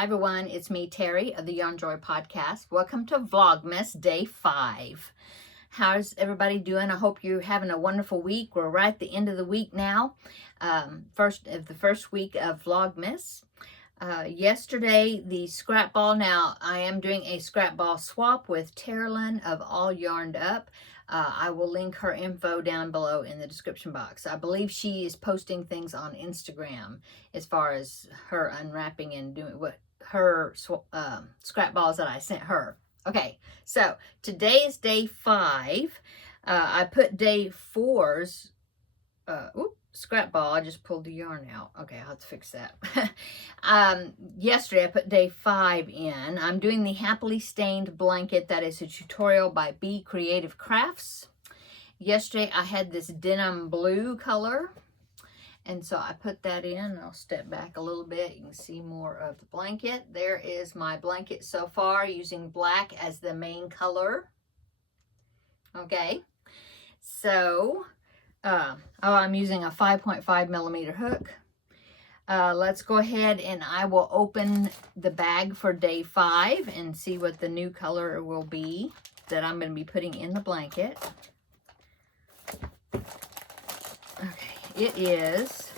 Hi everyone, it's me Terry of the Yarn Joy podcast. Welcome to Vlogmas Day 5. How's everybody doing? I hope you're having a wonderful week. We're right at the end of the week now. The first week of Vlogmas. Yesterday, the scrap ball. Now, I am doing a scrap ball swap with Terri of All Yarned Up. I will link her info down below in the description box. I believe she is posting things on Instagram as far as her unwrapping and doing what her scrap balls that I sent her. Okay, so today is day 5. I put day 4's scrap ball. I just pulled the yarn out. Okay, I'll have to fix that. Yesterday I put day 5 in. I'm doing the Happily Stained blanket. That is a tutorial by Be Creative Crafts. Yesterday I had this denim blue color, and so I put that in. I'll step back a little bit. You can see more of the blanket. There is my blanket so far, using black as the main color. Okay, so I'm using a 5.5 millimeter hook. Let's go ahead and I will open the bag for day 5 and see what the new color will be that I'm going to be putting in the blanket. Okay, it is,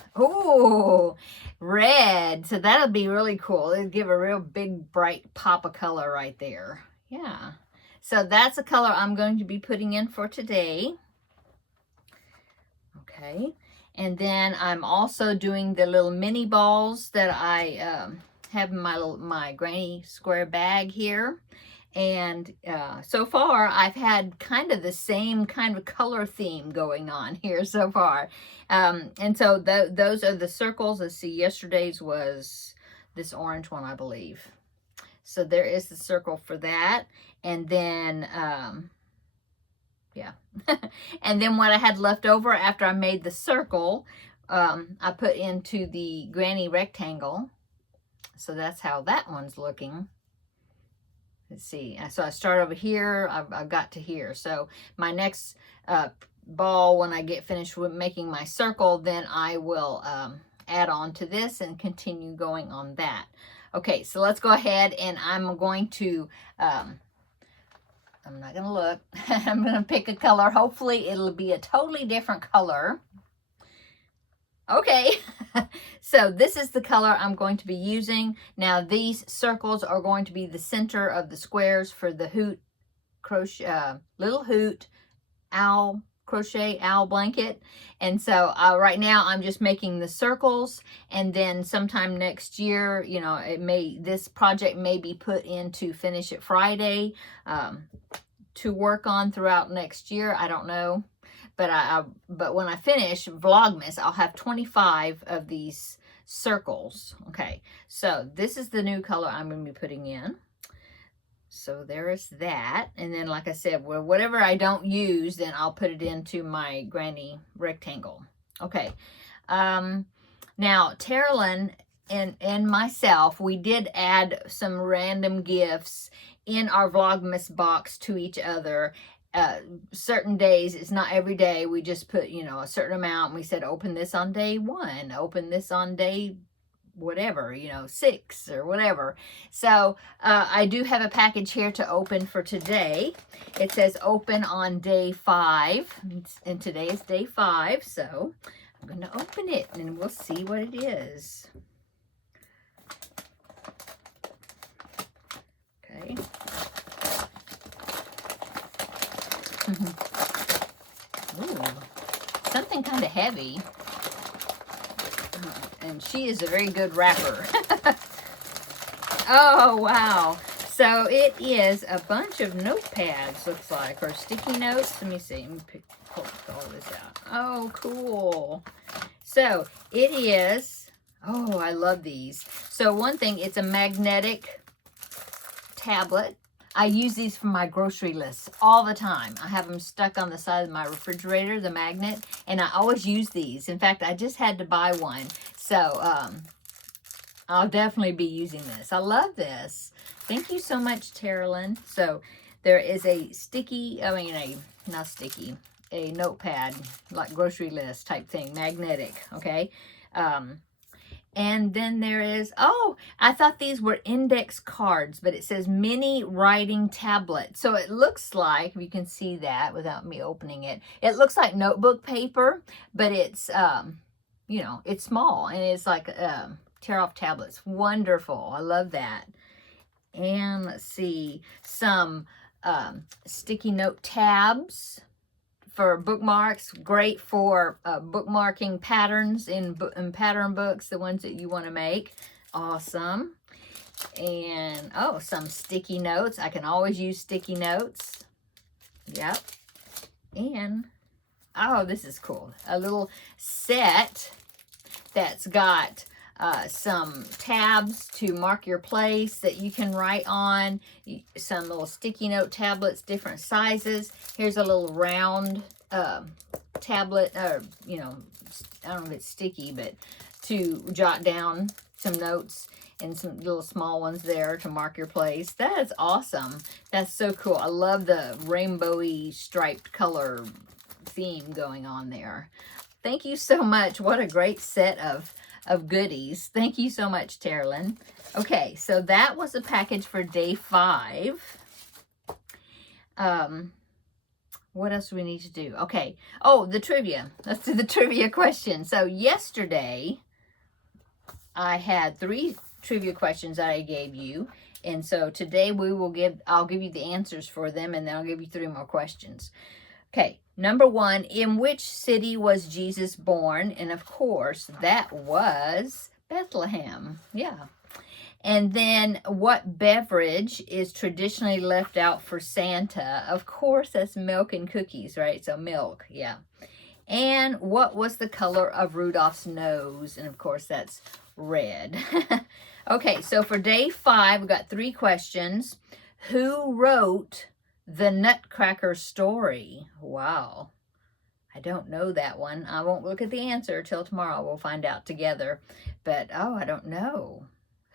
red. So that'll be really cool. It'll give a real big bright pop of color right there. Yeah. So that's the color I'm going to be putting in for today. Okay, and then I'm also doing the little mini balls that I have in my granny square bag here. And so far I've had kind of the same kind of color theme going on here so far. And so those are the circles. Let's see, yesterday's was this orange one, I believe. So there is the circle for that. And then yeah. And then what I had left over after I made the circle, I put into the granny rectangle. So that's how that one's looking. Let's see. So I start over here. I've got to here. So my next ball, when I get finished with making my circle, then I will add on to this and continue going on that. Okay, so let's go ahead, and I'm going to I'm not going to look. I'm going to pick a color. Hopefully it'll be a totally different color. Okay, so this is the color I'm going to be using. Now these circles are going to be the center of the squares for the hoot crochet, little hoot owl crochet owl blanket. And so right now I'm just making the circles, and then sometime next year, you know, this project may be put into Finish It Friday to work on throughout next year. I don't know, but when I finish Vlogmas, I'll have 25 of these circles. Okay, so this is the new color I'm going to be putting in. So there is that. And then, like I said, whatever I don't use, then I'll put it into my granny rectangle. Okay. Now, Terri and myself, we did add some random gifts in our Vlogmas box to each other. Certain days, it's not every day. We just put, you know, a certain amount. And we said, open this on day 1, open this on day whatever, you know, 6 or whatever. So I do have a package here to open for today. It says open on day 5, and today is day 5, so I'm going to open it and we'll see what it is. Okay. Ooh, something kind of heavy. And she is a very good wrapper. Oh, wow. So it is a bunch of notepads, looks like, or sticky notes. Let me see. Let me pull all this out. Oh, cool. So it is, oh, I love these. So one thing, it's a magnetic tablet. I use these for my grocery lists all the time. I have them stuck on the side of my refrigerator, the magnet, and I always use these. In fact, I just had to buy one. So I'll definitely be using this. I love this. Thank you so much, Terri. So there is a a notepad, like grocery list type thing, magnetic, okay? And then there is, oh, I thought these were index cards, but it says mini writing tablet. So it looks like, if you can see that without me opening it, it looks like notebook paper, but it's, you know, it's small and it's like tear off tablets. Wonderful. I love that. And let's see, some sticky note tabs for bookmarks. Great for bookmarking patterns in pattern books, the ones that you want to make. Awesome. And oh, some sticky notes. I can always use sticky notes. Yep. And oh, this is cool. A little set that's got some tabs to mark your place that you can write on, some little sticky note tablets, different sizes. Here's a little round tablet, or, you know, I don't know if it's sticky, but to jot down some notes, and some little small ones there to mark your place. That is awesome. That's so cool. I love the rainbowy striped color theme going on there. Thank you so much. What a great set of goodies. Thank you so much, Terrilyn. Okay, so that was the package for day 5. What else do we need to do? Okay. Oh, the trivia. Let's do the trivia question. So yesterday, I had 3 trivia questions that I gave you. And so today I'll give you the answers for them, and then I'll give you 3 more questions. Okay, number 1, in which city was Jesus born? And of course, that was Bethlehem. Yeah. And then, what beverage is traditionally left out for Santa? Of course, that's milk and cookies, right? So milk, yeah. And what was the color of Rudolph's nose? And of course, that's red. Okay, so for day 5, we've got 3 questions. Who wrote the Nutcracker story? Wow. I don't know that one. I won't look at the answer till tomorrow. We'll find out together. But, oh, I don't know.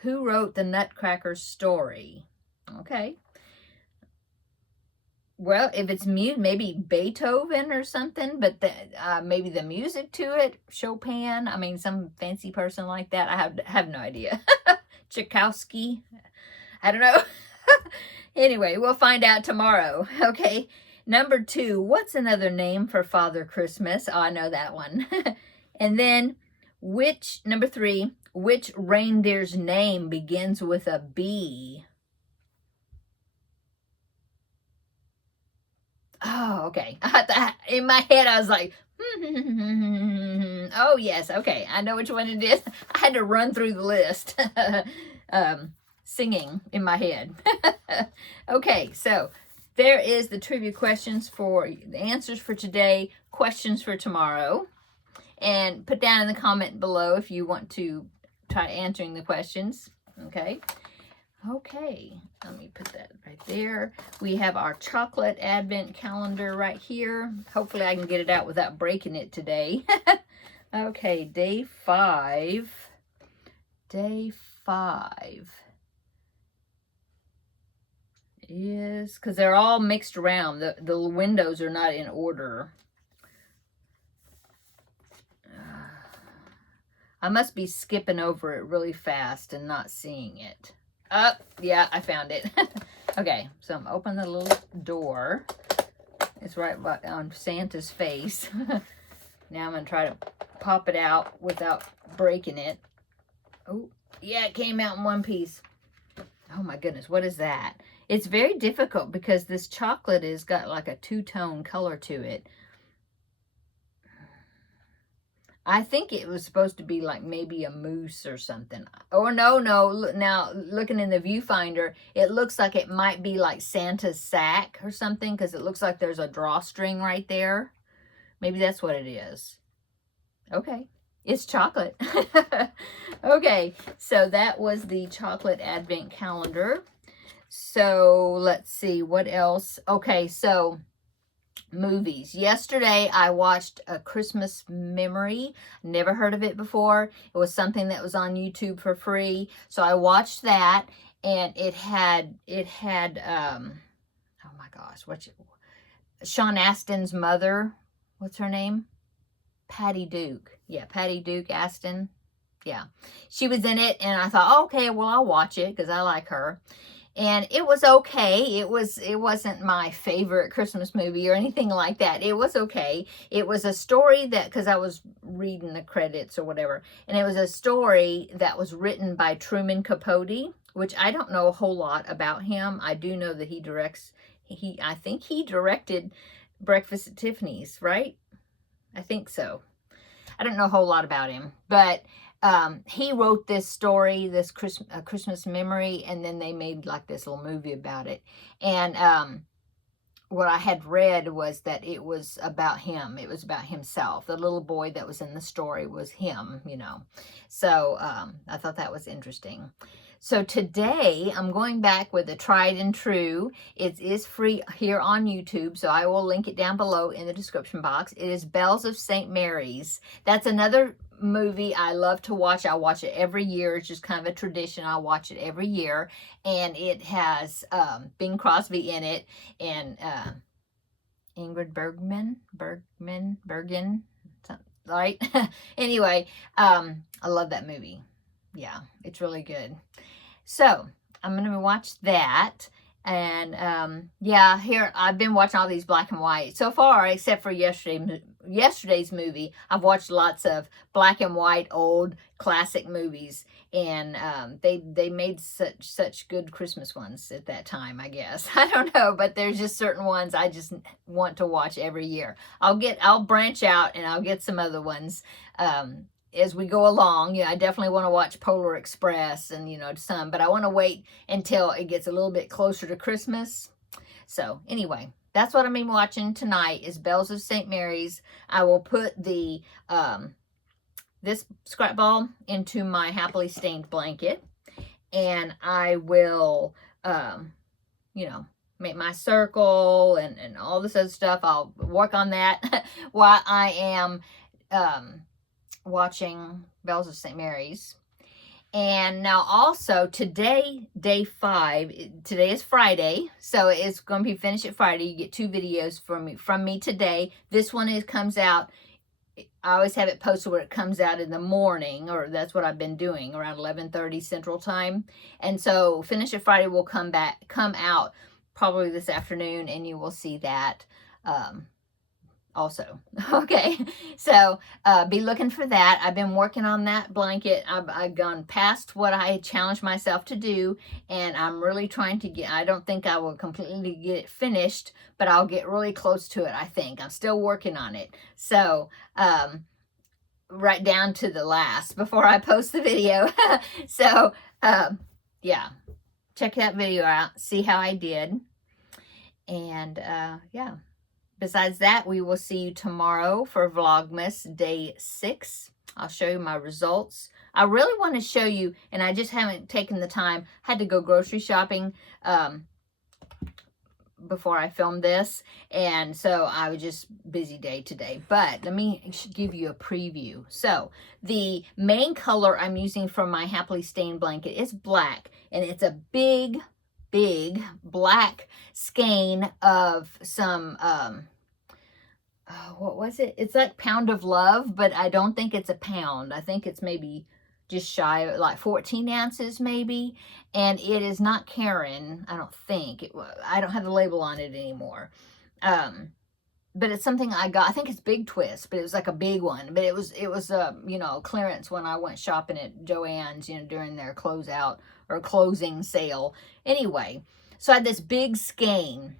Who wrote the Nutcracker story? Okay. Well, if it's maybe Beethoven or something, but maybe the music to it, Chopin. I mean, some fancy person like that. I have no idea. Tchaikovsky. I don't know. Anyway, we'll find out tomorrow. Okay. Number 2, what's another name for Father Christmas? Oh, I know that one. And then, number 3, which reindeer's name begins with a B? Oh, okay. In my head, I was like, oh, yes. Okay. I know which one it is. I had to run through the list. Singing in my head. Okay. So there is the trivia questions for the answers for today, questions for tomorrow. And put down in the comment below if you want to try answering the questions. Okay. Okay, let me put that right there. We have our chocolate advent calendar right here. Hopefully I can get it out without breaking it today. Okay, day 5. Day 5 is, because they're all mixed around. The windows are not in order. I must be skipping over it really fast and not seeing it. Oh, yeah, I found it. Okay, so I'm opening the little door. It's right on Santa's face. Now I'm going to try to pop it out without breaking it. Oh, yeah, it came out in one piece. Oh my goodness, what is that? It's very difficult because this chocolate has got like a 2-tone color to it. I think it was supposed to be like maybe a moose or something. Oh, no. Now, looking in the viewfinder, it looks like it might be like Santa's sack or something, because it looks like there's a drawstring right there. Maybe that's what it is. Okay. It's chocolate. Okay. So that was the chocolate advent calendar. So let's see what else. Okay. So movies. Yesterday, I watched A Christmas Memory. Never heard of it before. It was something that was on YouTube for free. So I watched that, and it had oh my gosh, Sean Astin's mother. What's her name? Patty Duke. Yeah, Patty Duke Astin. Yeah. She was in it, and I thought, oh, okay, well, I'll watch it because I like her. And it was okay. It wasn't my favorite Christmas movie or anything like that. It was okay. It was a story that, because I was reading the credits or whatever, and it was a story that was written by Truman Capote, which I don't know a whole lot about him. I do know that I think he directed Breakfast at Tiffany's, right? I think so. I don't know a whole lot about him, but he wrote this story, this Christmas memory, and then they made like this little movie about it. And what I had read was that it was about him. It was about himself. The little boy that was in the story was him, you know. So I thought that was interesting. So today I'm going back with a tried and true. It is free here on YouTube, so I will link it down below in the description box. It is Bells of St. Mary's. That's another movie I love to watch. I watch it every year. It's just kind of a tradition. I watch it every year. And it has Bing Crosby in it, and Ingrid Bergman, right? Anyway, I love that movie. Yeah, it's really good. So I'm going to watch that. And yeah, here I've been watching all these black and white so far, except for yesterday's movie. I've watched lots of black and white old classic movies, and they made such good Christmas ones at that time, I guess. I don't know, but there's just certain ones I just want to watch every year. I'll branch out and I'll get some other ones as we go along. Yeah, I definitely want to watch Polar Express and, you know, some, but I want to wait until it gets a little bit closer to Christmas. So anyway, that's what I'm watching tonight is Bells of St. Mary's. I will put the this scrap ball into my happily stained blanket, and I will you know, make my circle and all this other stuff. I'll work on that while I am watching Bells of St. Mary's. And now also today, day 5, today is Friday, so it's going to be finished at Friday. You get 2 videos from me today. This one comes out, I always have it posted where it comes out in the morning, or that's what I've been doing, around 11:30 Central Time. And so Finish It Friday will come out probably this afternoon, and you will see that also. Okay, so be looking for that. I've been working on that blanket. I've gone past what I challenged myself to do, and I'm really trying to I don't think I will completely get it finished, but I'll get really close to it, I think. I'm still working on it. So, right down to the last before I post the video. So, yeah, check that video out, see how I did. And, yeah. Besides that, we will see you tomorrow for Vlogmas Day 6. I'll show you my results. I really want to show you, and I just haven't taken the time. I had to go grocery shopping before I filmed this, and so I was just busy day today. But let me give you a preview. So the main color I'm using for my happily stained blanket is black, and it's a big black skein of some what was it? It's like Pound of Love, but I don't think it's a pound. I think it's maybe just shy of like 14 ounces maybe, and it is not Karen. I don't think I don't have the label on it anymore. But it's something I got. I think it's Big Twist, but it was like a big one. But it was you know, clearance when I went shopping at Joann's, you know, during their closeout or closing sale. Anyway, so I had this big skein,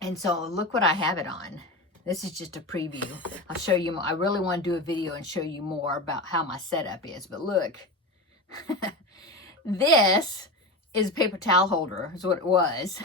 and so look what I have it on. This is just a preview. I'll show you more. I really want to do a video and show you more about how my setup is. But look, this is a paper towel holder, is what it was.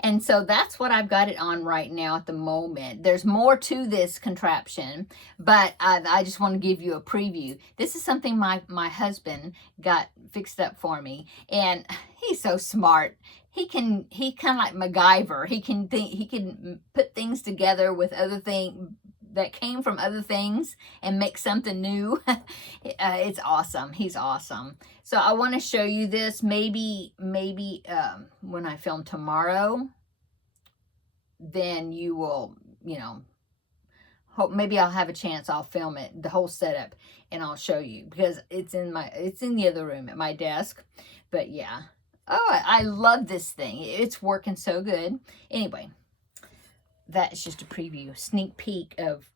And so that's what I've got it on right now at the moment. There's more to this contraption, but I just want to give you a preview. This is something my husband got fixed up for me, and he's so smart. He kind of like MacGyver. He can put things together with other things that came from other things and make something new. It's awesome. He's awesome. So I want to show you this maybe when I film tomorrow, then you will, you know, hope maybe I'll have a chance. I'll film it, the whole setup, and I'll show you, because it's in the other room at my desk. But yeah. Oh, I love this thing. It's working so good. Anyway, that's just a preview, sneak peek of,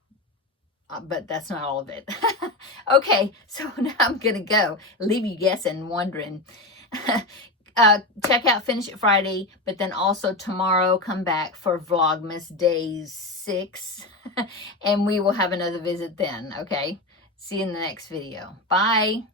but that's not all of it. Okay, so now I'm going to go. Leave you guessing, wondering. Check out Finish It Friday, but then also tomorrow come back for Vlogmas Day 6. And we will have another visit then, okay? See you in the next video. Bye.